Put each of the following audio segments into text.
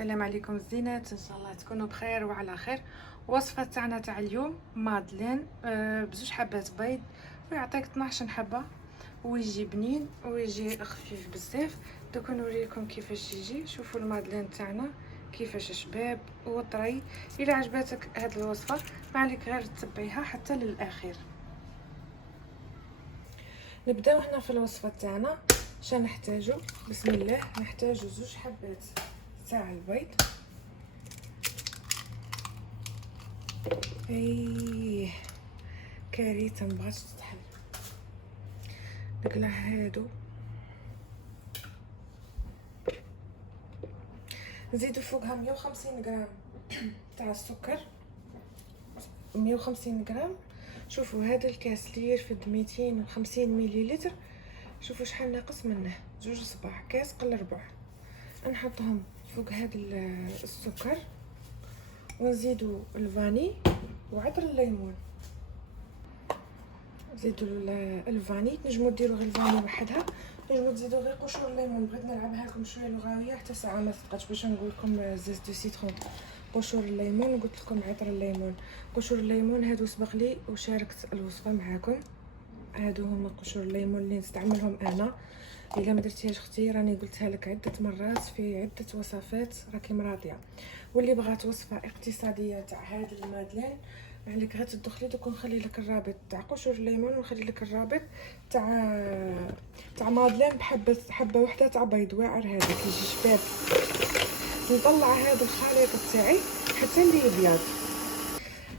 السلام عليكم الزينات، ان شاء الله تكونوا بخير وعلى خير. وصفه تاعنا تاع اليوم مادلين بزوج حبات بيض، ويعطيك 12 حبه، ويجي بنين ويجي خفيف بزاف. دوك نوريكم كيفاش يجي. شوفوا المادلين تاعنا كيفاش شباب وطري. الا عجبتك هذه الوصفه ما عليك غير تتبعيها حتى للاخير. نبداو هنا في الوصفه تاعنا. نحتاجو بسم الله، نحتاجو زوج حبات تاع البيض. ايه كارثه مبغاتش تطحن. نقلع هادو، نزيدو فوقها 150 غرام تاع السكر. 150 غرام. شوفوا هذا الكاس اللي يرفد 250 مليلتر، شوفوا شحال ناقص منه، جوج صباع كاس قل ربع. نحطهم فوق هذا السكر، ونزيدو الفاني وعطر الليمون. زيدوا الفاني، تنجموا ديروا غير الفاني وحدها، تنجموا تزيدوا غير قشور الليمون. بغيت نلعبها لكم شويه لغويه حتى ساعه ما صدقتش باش نقول لكم زيت دو سيترون. قشور الليمون، قلت لكم عطر الليمون. قشور الليمون هادو سبق لي وشاركت الوصفه معاكم. هادو هما قشور الليمون اللي نستعملهم انا. الا ما درتيهاش اختي راني قلتها لك عده مرات في عده وصفات، راكي مراضيه. واللي بغات وصفه اقتصاديه تاع هاد المادلين عليك غير تدخلي. دوك نخلي لك الرابط تاع قشور الليمون، ونخلي لك الرابط تاع مادلين حبه وحده تاع بيض واعر. هذا كيجي شباب. نطلع هذا الخليط تاعي حتى اللي ابيض.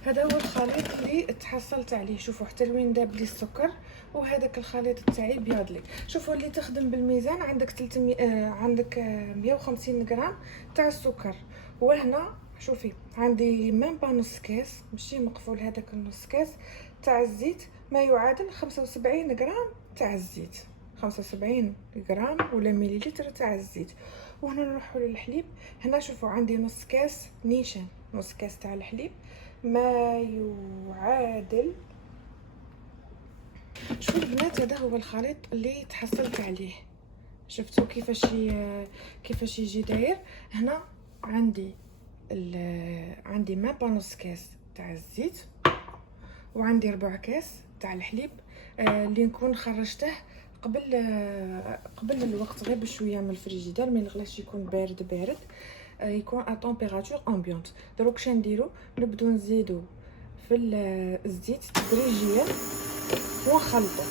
هذا هو الخليط اللي تحصلت عليه. شوفوا حتى لوين داب لي السكر، وهذاك الخليط تاعي بيض لي. شوفوا اللي تخدم بالميزان عندك 300 عندك 150 غرام تاع السكر. وهنا شوفي عندي ميم با نص كاس، ماشي مقفول، هذاك النص كاس تاع الزيت، ما يعادل 75 غرام تاع الزيت. 75 غرام ولا مليلتر تاع الزيت. وهنا نروحوا للحليب. هنا شوفوا عندي نص كاس نيشان، نص كاس تاع الحليب، ما يعادل. شوفوا البنات، هذا هو الخليط اللي تحصلت عليه. شفتوا كيفاش يجي داير. هنا عندي ما با نص كاس تاع الزيت، وعندي ربع كاس تاع الحليب اللي نكون خرجته قبل الوقت، غير بشويه من الفريجيدير، ما يغلاش، يكون بارد يكون ا تمبيراتور امبيونت. دروك شنو نديرو؟ نبدو نزيدو في الزيت تدريجيا ونخلطو.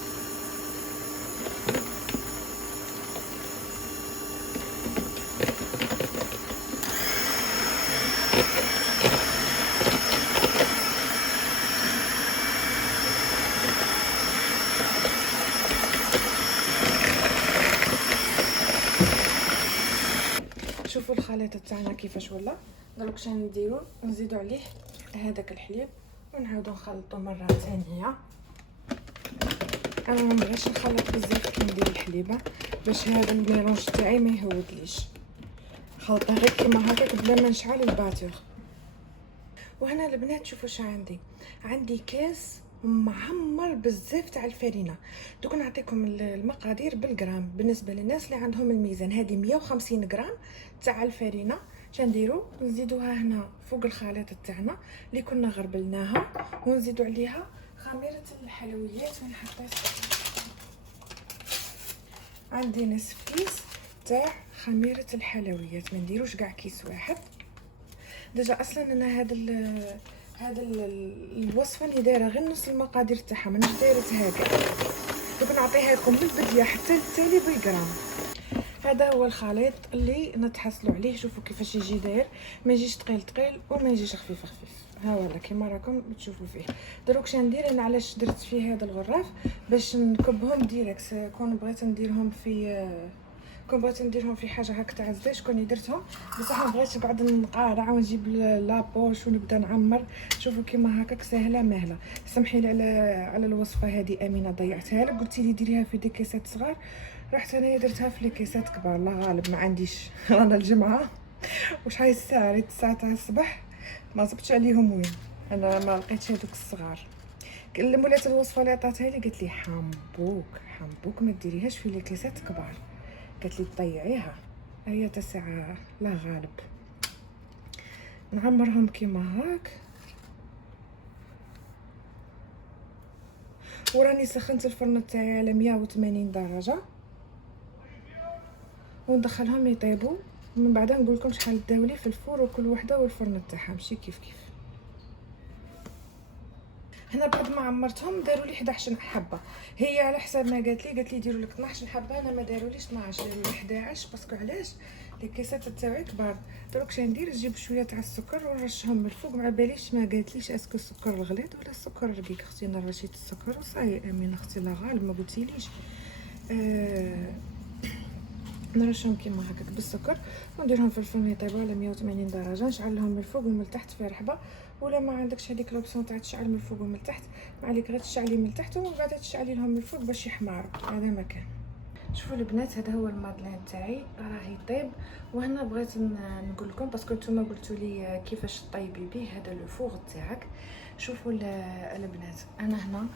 شوفوا الخليط تاعنا كيفاش ولا. دروك شنو نديرو؟ نزيدو عليه هذاك الحليب ونعاودو نخلطو مره ثانيه. انا ما نبغيش نخلط بزاف كي ندير الحليبه باش هذا الميلونج تاعي ما يهودليش. خلطه غير كيما هكاك بلا ما نشعل الباتور. وهنا البنات شوفوا شنو عندي كاس معمر بزاف تاع الفرينه. دوك نعطيكم المقادير بالغرام بالنسبه للناس اللي عندهم الميزان. هذه 150 غرام تاع الفرينه. شنديرو؟ نزيدوها هنا فوق الخليط تاعنا اللي كنا غربلناها، ونزيدو عليها خميره الحلويات. وين حطيت؟ عندي نصف كيس تاع خميره الحلويات، ما نديروش كاع كيس واحد. ديجا اصلا انا هذا الوصفه اللي دايره غير نص المقادير تاعها، مانيش دايرتها كاع. دوك نعطيها لكم من البدايه حتى التالي بالغرام. هذا هو الخليط اللي نتحصلوا عليه. شوفوا كيفاش يجي داير، ما يجيش ثقيل ها يجيش خفيف. ها ولا كيما راكم تشوفوا فيه. دروك شنو ندير انا؟ علاش درت فيه هذا الغراف؟ باش نكبهم ديريكت. كون بغيت نديرهم في حاجه هكا تاع الزيت شكون درتهم، بصح ما بغيتش نقعد نقارع ونجيب لابوش ونبدا نعمر. شوفوا كيما هكاك سهله مهله. سمحي لي على الوصفه هذه امينه، ضيعتها لك. قلتي لي ديريها في دي كيسات صغار، رحت انايا درتها في لي كيسات كبار. الله غالب ما عنديش رانا الجمعه واش هاي الساعه 9 تاع الصباح، ما زبطش عليهم وين. انا ما لقيتش هذوك الصغار. مولات الوصفه اللي عطاتها لي قالت لي حنبوك ما ديريهاش في لي كيسات كبار، قالت لي تضيعيها. هي تاع ساعه الله غالب. نعمرهم كيما هاك. وراني سخنت الفرن تاعي على 180 درجه وندخلهم يطيبوا. من بعد نقول لكم شحال داولي في الفور وكل وحده والفرن تاعها ماشي كيف كيف. هنا بعد ما عمرتهم داروا لي 11 حبه. هي على حساب ما قالت لي ديروا لك 12 حبه، انا ما داروليش 12 داروا لي 11 باسكو علاش لي كيسات تاعي كبار. دروك شنو ندير؟ نجيب شويه تاع السكر ونرشهم من الفوق. ما باليش ما قالتليش اسكو السكر الغليظ ولا السكر الرقيق. اختي انا رشيت السكر وصاي. امين اختي لا غالب ما قلتيليش. نرشهم كيما هكاك بالسكر ونديرهم في الفرن يطيبوا على 180 درجه. نشعل لهم من الفوق ومن التحت في رحبه، ولا ما عندكش هذيك لوبسيون تاع تشعل من الفوق ومن التحت، ما عليك غير تشعلي من التحت ومن بعد تشعلي لهم من الفوق باش يحمروا. هذا مكان. شوفوا البنات، هذا هو المادلين تاعي راه يطيب. وهنا بغيت نقول لكم باسكو نتوما قلتوا لي كيفاش طيبي به هذا لو فوغ تاعك. شوفوا البنات، انا هنا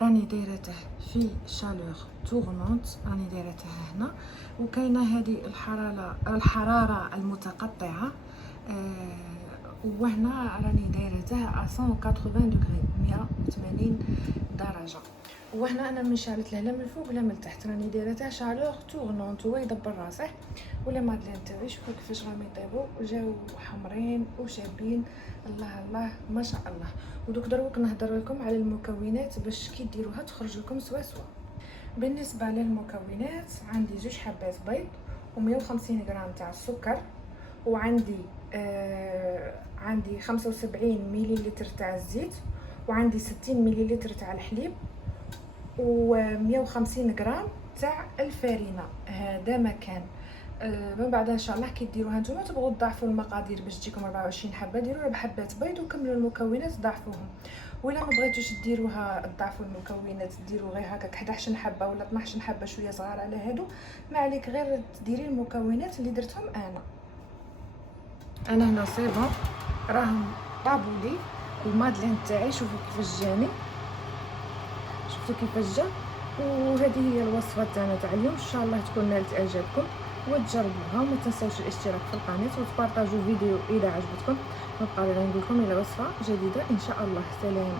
راني دايرته في شالور تورنونت، راني دايرته هنا. وكاينه هذه الحراره المتقطعه. وهنا راني دايرته 180 دوغري 180 درجه. وهنا انا من شالت له لا من الفوق لا من التحت، راني دايرته شالور تورنونت. هو يدبر راسه. ولا مادلين تاعي شوفوا كيفاش راهم يطيبوا، جاو حمرين وشابين. الله الله ما شاء الله. ودوك دروك نهضر لكم على المكونات باش كي ديروها تخرج لكم سوا سوا. بالنسبه للمكونات عندي 2 حبات بيض و150 غرام تاع السكر، وعندي عندي 75 مليلتر تاع الزيت، وعندي 60 مليلتر تاع الحليب، و150 غرام تاع الفارينه. هذا مكان. من بعد ان شاء الله كي ديروها نتوما تبغوا تضاعفوا المقادير باش تجيكم 24 حبه، ديروا 4 حبات بيض وكملوا المكونات ضاعفوهم. ولا ما بغيتوش ديروها تضاعفوا المكونات، ديروا غير هكاك 11 حبه ولا 12 حبه شويه صغار على هادو. ما عليك غير تديري المكونات اللي درتهم انا هنا صيبون راهم طابوا لي المادلين تاعي. شوفوا كيفاش جاني، شفتوا كيفاش جا. وهذه هي الوصفه تاعنا تاع اليوم. ان شاء الله تكون نالت اعجابكم وتجربوها. وما تنساوش الاشتراك في القناه وتبارطاجوا الفيديو اذا عجبتكم. نبقى نقول لكم الى وصفه جديده ان شاء الله. سلام.